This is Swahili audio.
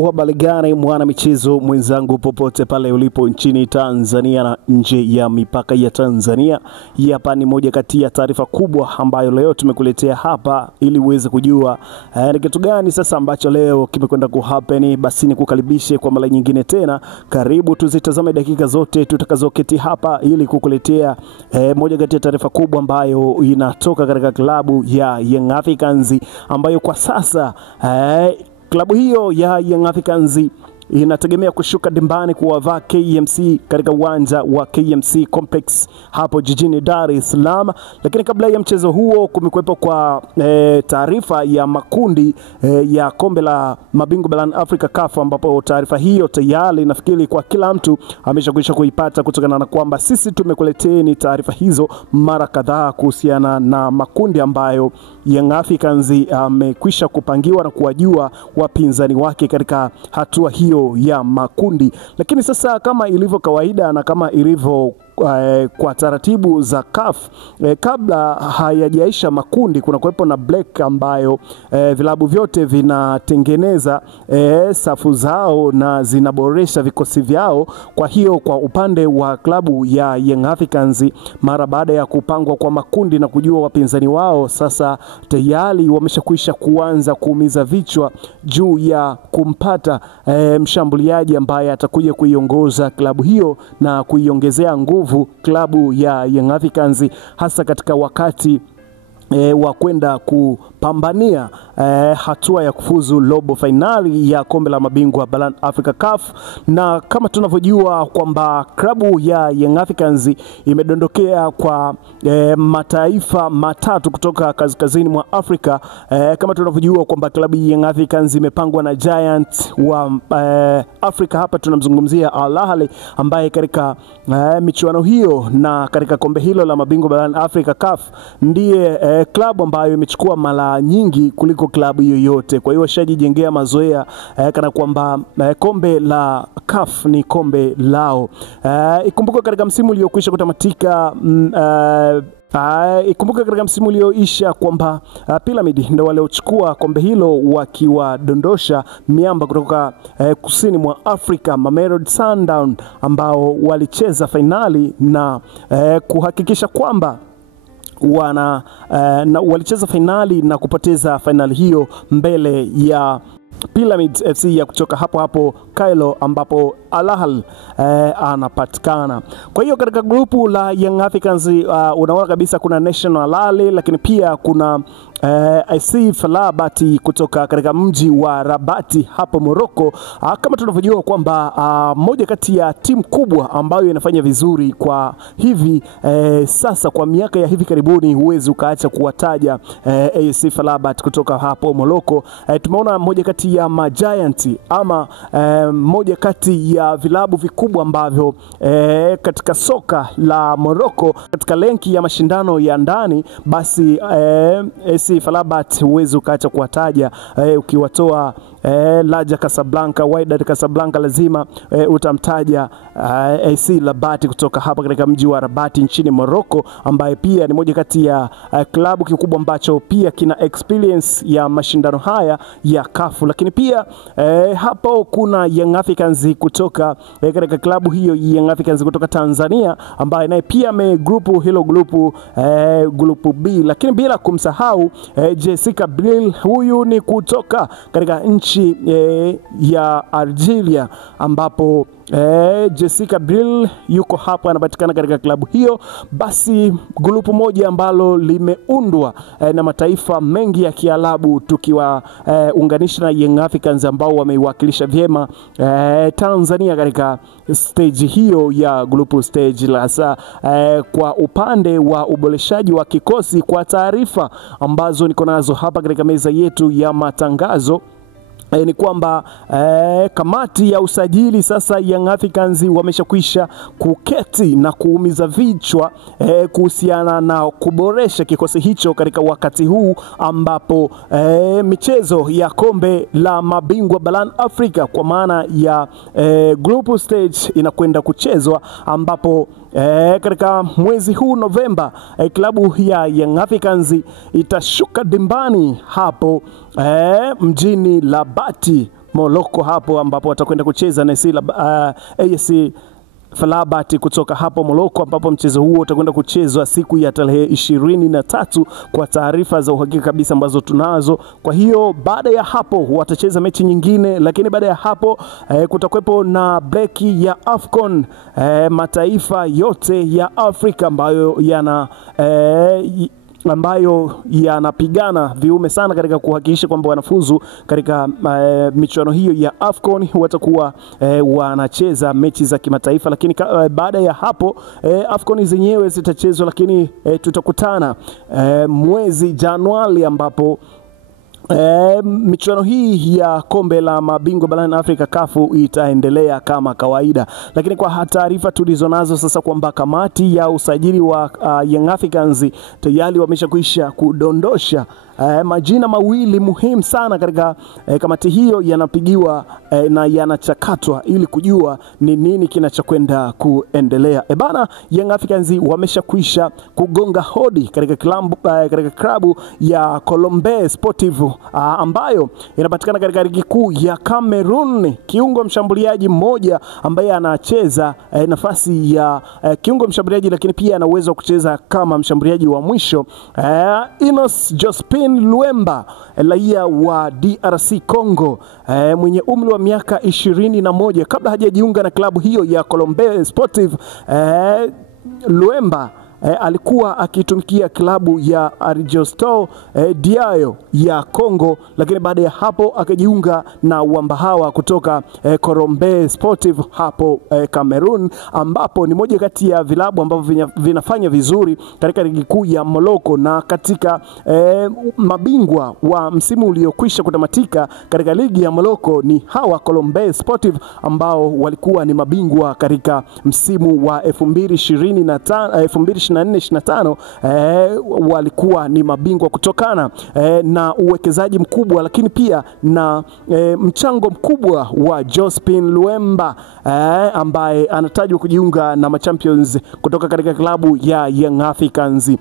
Habari gani mwana michezo mwenzangu popote pale ulipo nchini Tanzania na nje ya mipaka ya Tanzania. Hapa ni moja kati ya taarifa kubwa ambayo leo tumekuletea hapa ili uweze kujua ni kitu gani sasa ambacho leo kimekwenda kuhappen. Basi ni kukaribishe kwa mara nyingine tena. Karibu tuzitazame dakika zote tutakazoketi hapa ili kukuletea moja kati ya taarifa kubwa ambayo inatoka katika klabu ya Young Africans ambayo kwa sasa klabu hiyo ya Young Africans inategemea kushuka dimbani kuwavaa KMC katika uwanja wa KMC Complex hapo jijini Dar es Salaam. Lakini kabla ya mchezo huo kumekuwepo kwa taarifa ya makundi ya kombe la mabingwa barani Afrika CAF, ambapo taarifa hiyo tayari nafikiri kwa kila mtu ameshakwisha kuipata kutokana na kwamba sisi tumekuleteeni taarifa hizo mara kadhaa kuhusiana na makundi ambayo Young Africans amekwisha kupangiwa na kuwajua wapinzani wake katika hatua hiyo ya makundi. Lakini sasa kama ilivyo kawaida na kama ilivyo kwa taratibu za CAF, kabla hayajaisha makundi kuna kuwepo na break ambayo vilabu vyote vinatengeneza safu zao na zinaboresha vikosi vyao. Kwa hiyo kwa upande wa klabu ya Young Africans, mara baada ya kupangwa kwa makundi na kujua wapinzani wao, sasa tayari wameshakwisha kuanza kuumiza vichwa juu ya kumpata mshambuliaji ambaye atakuja kuiongoza klabu hiyo na kuiongezea nguvu klabu ya Young Africans, hasa katika wakati wa kwenda kupambania hatua ya kufuzu robo finali ya kombe la mabingwa barani Afrika CAF. Na kama tunavyojua kwamba klabu ya Young Africans imedondokea kwa mataifa matatu kutoka kaskazini mwa Afrika. Kama tunavyojua kwamba klabu ya Young Africans imepangwa na Giant wa Afrika, hapa tunamzungumzia Al Ahly ambaye katika michuano hiyo na katika kombe hilo la mabingwa barani Afrika CAF ndiye klabu ambayo imechukua mara nyingi kuliko klabu yoyote. Kwa hiyo washajijengea mazoea kana kwamba kombe la CAF ni kombe lao. Ikumbuka katika msimu uliokwisha kutamatika ikumbuka katika msimu ulioisha kwamba Pyramid ndio waliochukua kombe hilo wakiwadondosha miamba kutoka kusini mwa Afrika, Mamelodi Sundowns, ambao walicheza finali na kuhakikisha kwamba walicheza finali na kupoteza finali hiyo mbele ya Pyramid FC ya kutoka hapo Cairo, ambapo Al Ahly anapatikana. Kwa hiyo katika grupu la Young Africans unaona kabisa kuna National Al Ahly, lakini pia kuna IC FAR Rabat kutoka katika mji wa Rabati hapo Morocco. Kama tunavyojua kwamba moja kati ya timu kubwa ambayo inafanya vizuri kwa hivi sasa kwa miaka ya hivi karibuni, huwezi ukaacha kuwataja IC FAR Rabat kutoka hapo Morocco. Tumeona moja kati ya Giant ama moja kati ya vilabu vikubwa ambavyo katika soka la Morocco katika lenki ya mashindano ya ndani, basi IC FAR Rabat huwezi ukaacha kuwataja. Ukiwatoa Raja Casablanca, Wydad Casablanca, lazima utamtaja IC Rabat kutoka hapa katika mji wa Rabat nchini Morocco, ambaye pia ni moja kati ya klabu kikubwa ambacho pia kina experience ya mashindano haya ya CAF. Lakini pia hapo kuna Young Africans kutoka katika klabu hiyo Young Africans kutoka Tanzania, ambaye naye pia amegrupu hilo grupu B. Lakini bila kumsahau Jessica Bril, huyu ni kutoka katika nchi ya Algeria, ambapo Jessica Bril yuko hapa anapatikana katika klabu hiyo. Basi grupu moja ambalo limeundwa na mataifa mengi ya Kiarabu, tukiwa unganisha na Young Africans ambao wameiwakilisha vyema Tanzania katika stage hiyo ya grupu stage. Lasa kwa upande wa uboreshaji wa kikosi, kwa taarifa ambazo niko nazo hapa katika meza yetu ya matangazo, ni kwamba kamati ya usajili sasa Young Africans wameshakwisha kuketi na kuumiza vichwa kuhusiana na kuboresha kikosi hicho katika wakati huu ambapo michezo ya kombe la mabingwa barani Afrika kwa maana ya group stage inakwenda kuchezwa, ambapo katika mwezi huu Novemba klabu ya Young Africans itashuka dimbani hapo mjini Rabati Morocco hapo, ambapo watakwenda kucheza na AS FAR Rabat kutoka hapo Morocco, ambapo mchezo huo utakwenda kuchezwa siku ya tarehe 23 kwa taarifa za uhakika kabisa ambazo tunazo. Kwa hiyo baada ya hapo watacheza mechi nyingine, lakini baada ya hapo kutakuwepo na break ya AFCON, mataifa yote ya Afrika ambayo yanapigana viume sana katika kuhakikisha kwamba wanafuzu katika michuano hiyo ya AFCON, watakuwa wanacheza mechi za kimataifa. Lakini baada ya hapo AFCON zenyewe zitachezwa, lakini tutakutana mwezi Januari, ambapo michuano hii ya kombe la mabingwa barani Afrika kafu itaendelea kama kawaida. Lakini kwa taarifa tulizonazo sasa kwamba kamati ya usajili wa Young Africans tayari wameshakwisha kudondosha majina mawili muhimu sana katika kamati hiyo, yanapigiwa na yanachakatwa ili kujua ni nini kinachokwenda kuendelea. Bana, Young Africans wameshakwisha kugonga hodi katika klabu ya Colombe Sportive ambayo inapatikana katika ligi kuu ya Cameroon. Kiungo mshambuliaji mmoja ambaye anacheza nafasi ya kiungo mshambuliaji, lakini pia ana uwezo wa kucheza kama mshambuliaji wa mwisho, Inos Jospin Luemba, raia wa DRC Congo, mwenye umri wa miaka 21. Kabla hajajiunga na klabu hiyo ya Colombe Sportive, Luemba alikuwa akitumikia klabu ya Argentino Diayo ya Kongo, lakini baada ya hapo akajiunga na Wambahawa kutoka Colombe Sportive hapo Cameroon, ambapo ni moja kati ya vilabu ambavyo vinafanya vizuri katika ligi kuu ya Morocco. Na katika mabingwa wa msimu uliokwisha kutamatika katika ligi ya Morocco ni hawa Colombe Sportive, ambao walikuwa ni mabingwa katika msimu wa 2024-25, walikuwa ni mabingwa kutokana na uwekezaji mkubwa, lakini pia na mchango mkubwa wa Jospin Luemba, ambaye anatajwa kujiunga na Champions kutoka katika klabu ya Young Africans.